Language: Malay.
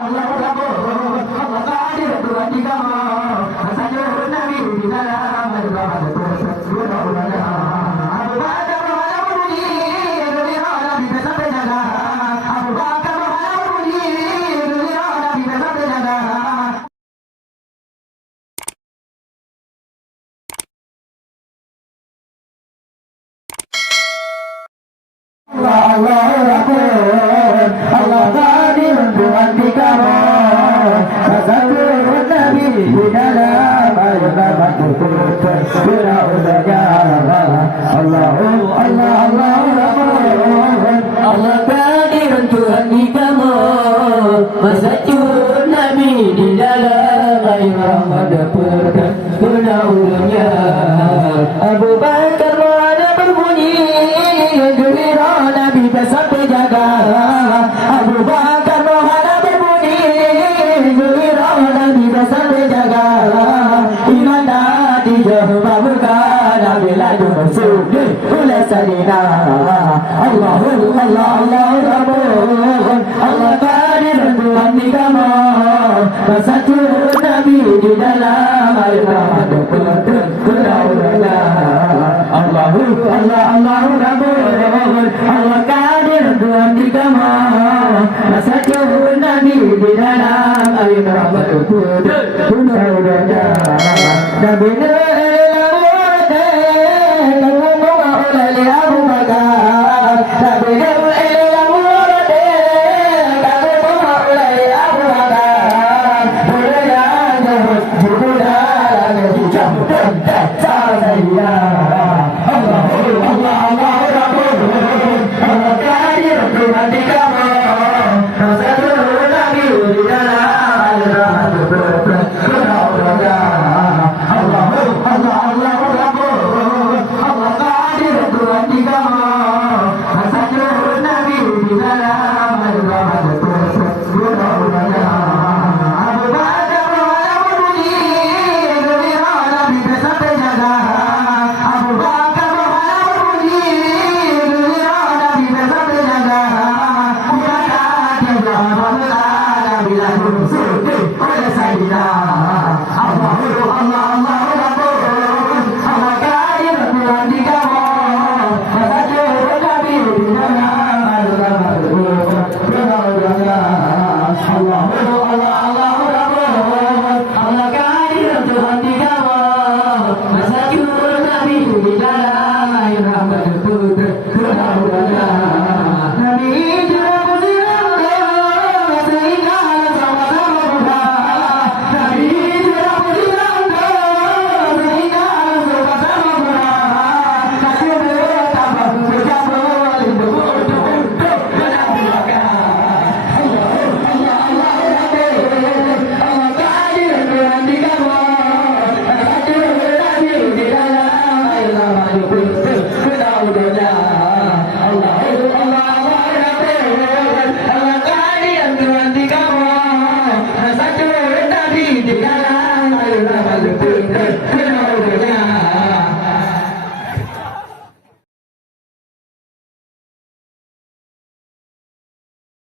Allah Akbar, Allah Qadir Tuhan di kamar. Sajud Nabi di dalam al-Qur'an surah Abu Bakar malam bunyi dunia Nabi sampai jaga. Abu Bakar malam bunyi dunia Nabi sampai jaga. Allah Akbar, Allah Qadir Tuhan di kamar. Sajud Nabi di dalam al-Qur'an surah Allah Allah Qadir Tuhan di kamar. Sajud Nabi di dalam al-Qur'an surah Abu Bakar ada berbunyi gembira Nabi sampai jaga. Abu Bakar ada berbunyi gembira Nabi sampai jaga. Iman di jawab bukan Nabi lagi masuk oleh salina. Allah Allah Qadir Tuhan di kamar. Sajud Nabi di dalam al-Qur'an Allah Qadir Tuhan di kamar. Sajud Nabi di dalam al-Qur'an Nabi Sayyidina